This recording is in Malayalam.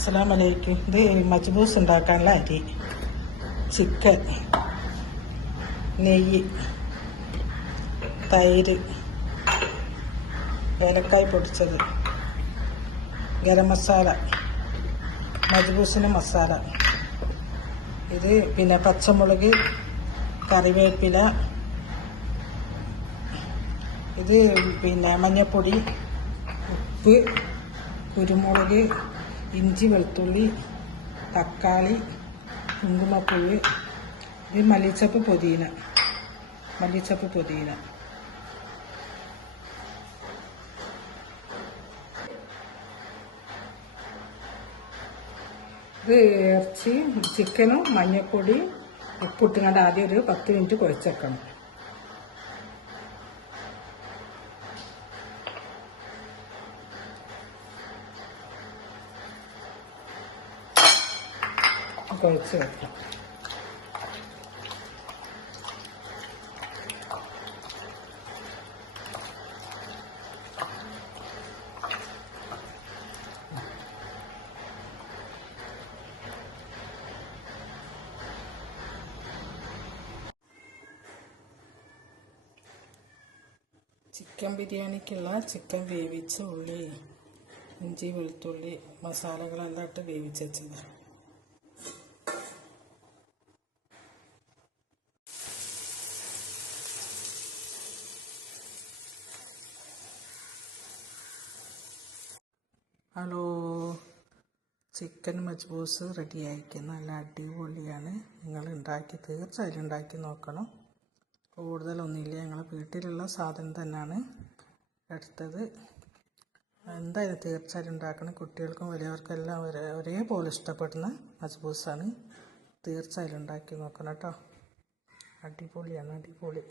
അസ്സലാമലൈക്കും. ഇത് മജ്ബൂസ് ഉണ്ടാക്കാനുള്ള അരി. ചിക്കൻ. നെയ്യ്. തൈര്. ഏലക്കായ് പൊടിച്ചത്. ഗരം മസാല. മജ്ബൂസിന് മസാല. ഇത് പിന്നെ പച്ചമുളക് കറിവേപ്പില. ഇത് പിന്നെ മഞ്ഞൾപ്പൊടി ഉപ്പ് കുരുമുളക് ഇഞ്ചി വെളുത്തുള്ളി തക്കാളി കുങ്കുമപ്പൂവ് ഇത് മല്ലിച്ചപ്പ് പുതിന. മല്ലിച്ചപ്പ് പുതിന. ഇത് ഇറച്ചി ചിക്കനും മഞ്ഞപ്പൊടിയും ഉപ്പിട്ടുകൊണ്ട് ആദ്യം ഒരു പത്ത് മിനിറ്റ് കുഴച്ചേക്കണം കുഴച്ച് ചിക്കൻ ബിരിയാണിക്കുള്ള ചിക്കൻ വേവിച്ച ഉള്ളി ഇഞ്ചി വെളുത്തുള്ളി മസാലകളെല്ലാം ഇട്ട് വേവിച്ച് ഹലോ ചിക്കൻ മജ്ബൂസ് റെഡി ആയിരിക്കുന്നു. നല്ല അടിപൊളിയാണ്. നിങ്ങൾ ഉണ്ടാക്കി തീർച്ചയായും ഉണ്ടാക്കി നോക്കണം. കൂടുതലൊന്നുമില്ല. ഞങ്ങൾ വീട്ടിലുള്ള സാധനം തന്നെയാണ് എടുത്തത്. എന്തായാലും തീർച്ചയായും ഉണ്ടാക്കണം. കുട്ടികൾക്കും വലിയവർക്കും എല്ലാം ഒരേ ഒരേപോലെ ഇഷ്ടപ്പെടുന്ന മജ്ബൂസാണ് തീർച്ചയായും ഉണ്ടാക്കി നോക്കണം കേട്ടോ. അടിപൊളിയാണ് അടിപൊളി.